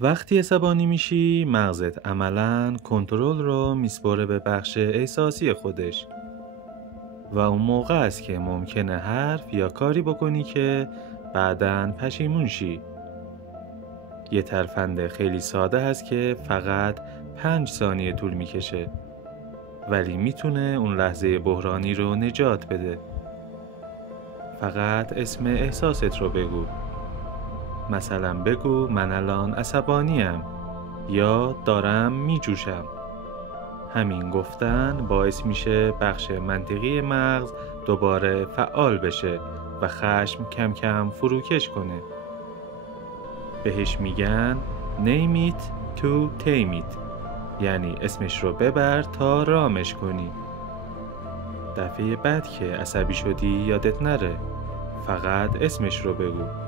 وقتی عصبانی میشی مغزت عملاً کنترل رو میسپره به بخش احساسی خودش و اون موقع است که ممکنه حرف یا کاری بکنی که بعداً پشیمون شی. یه ترفند خیلی ساده هست که فقط 5 ثانیه طول میکشه ولی میتونه اون لحظه بحرانی رو نجات بده. فقط اسم احساست رو بگو. مثلا بگو من الان عصبانیم یا دارم میجوشم. همین گفتن باعث میشه بخش منطقی مغز دوباره فعال بشه و خشم کم کم فروکش کنه. بهش میگن name it to tame it، یعنی اسمش رو ببر تا رامش کنی. دفعه بعد که عصبی شدی یادت نره، فقط اسمش رو بگو.